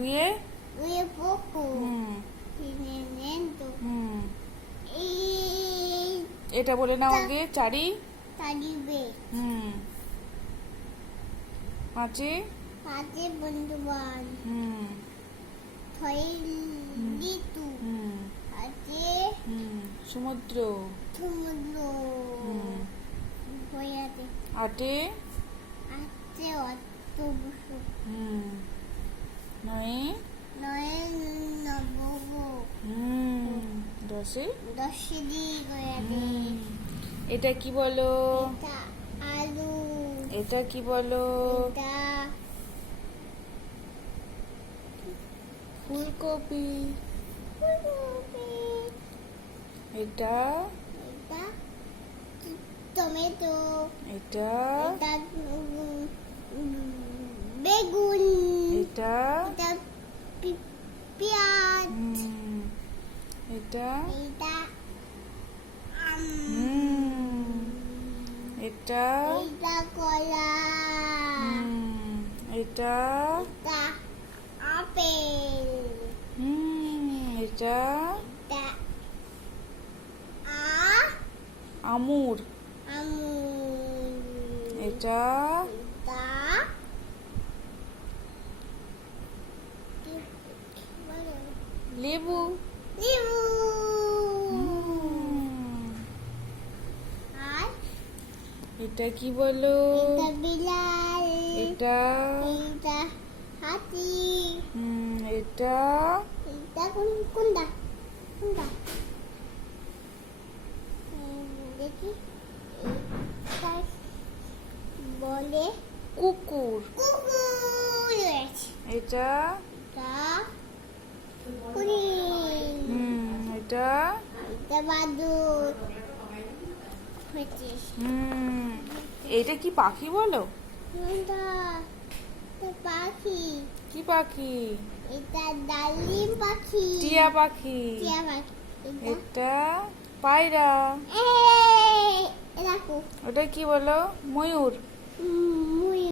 দুয়ে দুয়ে পুকুর, হুম তিনে নেন্দু, হুম এই এটা বলে নাও আগে। চারি তারিবে, হুম পাঁচে পাঁচে বন্ধুবান, হুম ছয়ে ঋতু, হুম সাতে হুম সমুদ্র, সমুদ্র, হুম হয়াতে, আটে আটে অষ্টবসু, হুম নয়ে নয়ে নবগ, হুম দশে দশে দিগয়াতে, হুম এটা কি বলো? এটা আলু, এটা কি বলো? এটা ফুলকপি। ফুলকপি, এটা এটা টমেটো, এটা এটা বেগুন, এটা এটা পেঁয়াজ, এটা এটা এটা এটা কলা, এটা এটা আপেল, এটা এটা আঙুর, আঙুর, এটা এটা কি বলে? লেবু। লেবু, আর এটা কি বলো? এটা বিড়াল, এটা এটা হাতি, এটা এটা কোনটা কোনটা দেখি, এটা বলে কুকুর। কুকুর, এটা এটা হরিণ, এটা এটা বাদুড় হয়েছে, এটা কি পাখি বলো? এটা এটা পাখি, কি পাখি? এটা ডালিম পাখি, টিয়া পাখি। টিয়া পাখি, এটা এটা পায়রা। দেখো, ওটা কি বলো? ময়ূর। মুই